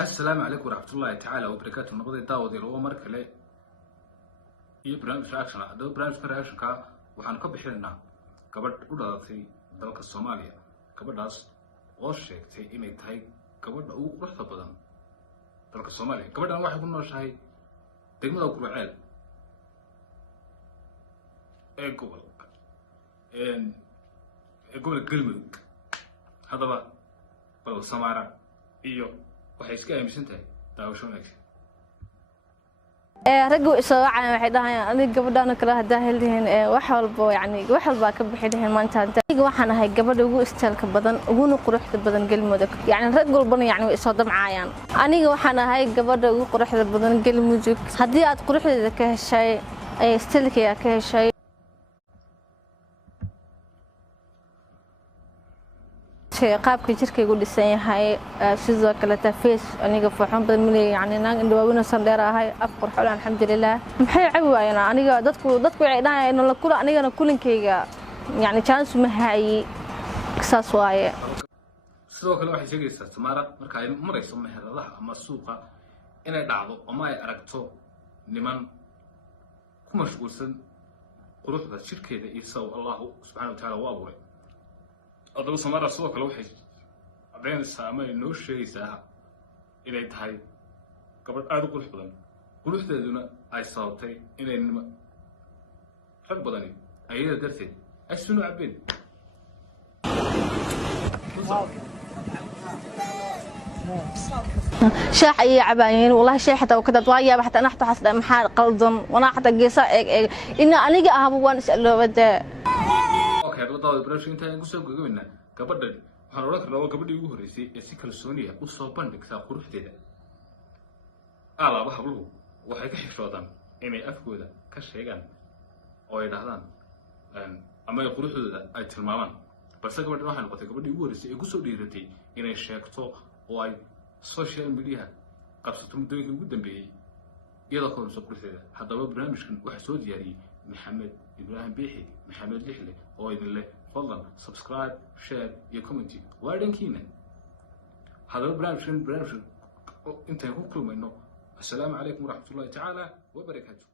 السلام عليكم ورحمة الله تعالى وبركاته. نقضي داودي لو مرك له برنامج رياكشن هذا برنامج رياكشن كا waxaan ka bixinaa gabadh u dhalatay dalka Soomaaliya. gabadhaas oo sheegtay inay tahay gabadha ugu quruxda badan dalka Soomaaliya. gabadhan waxay ku nooshahay degmada Kurceel ee gobolka Galmudug. hadaba bal Samaara iyo waxay iska aaminsan tahay daawasho wanaagsan. raggu isoo wacay waxay dhahaan aniga gabadhan kala hadaa helin wax walba ka bixideen maanta aniga waxaan ahay gabadha ugu istaalka badan ugu quruxda badan Galmudug rag walbana way isoo damcaayaan aniga waxaan ahay gabadha ugu quruxda badan Galmudug hadii aad quruxdeeda ka heshay istaalkeeda ka heshay qaabka jirkaygu dhisan yahay sidoo kale face aniga fooxan badan milay naag indhawaawina sandheer ahay af qurxoon alxamdulillah maxay caawiyaan aniga dadku waxay dhaayeen la kula anigana kulankayga chance ma hayi saas waaye. sidoo kale waxay sheegaysaa Samaara marka ay marayso meheradaha ama suuqa inay dhacdo ama ay aragto niman ku mashquulsan quruxda jirkeeda iyo saw Allah subhanahu wa ta'ala waa abuuray. adoo Samaara sidoo kale waxay caddeynaysaa ama inoo sheegaysaa inay tahay gabadh aad u qurux badan quruxdeeduna ay sababtay inay rag badani ayada darteed ay sunu cabeen. شاح أي عباين والله شيء حتى وكذا طوايا حتى أنا حتى حسد محل قلدم وأنا حتى قيسا إن أنا جا أهبوان سألوا بده. أوكي هذا طاول براشين أنت نقص قوينا كبدل حنورك لو كبدل يجوه رئيسي يسكر السونية وصوبان بكسا قروح تدا. على بحبله وحكي حشوطا إني أفكودا كشيئا أو يدهان أما يقروح تدا أي تلمامان بس كبدل راح نقطة كبدل يجوه رئيسي يقصو ديرتي إني شاكتو وأي سوشيال ميديا قصتهم دوينك جدا بيه يدخلون سقف هذا حتى لو برنامج وحسود يعني محمد إبراهيم بيحي محمد لحلة وإذن الله فضلا سبسكرايب شير يكومنتي وارد كينا هذا برنامج انت يقول كل منه. السلام عليكم ورحمة الله تعالى وبركاته.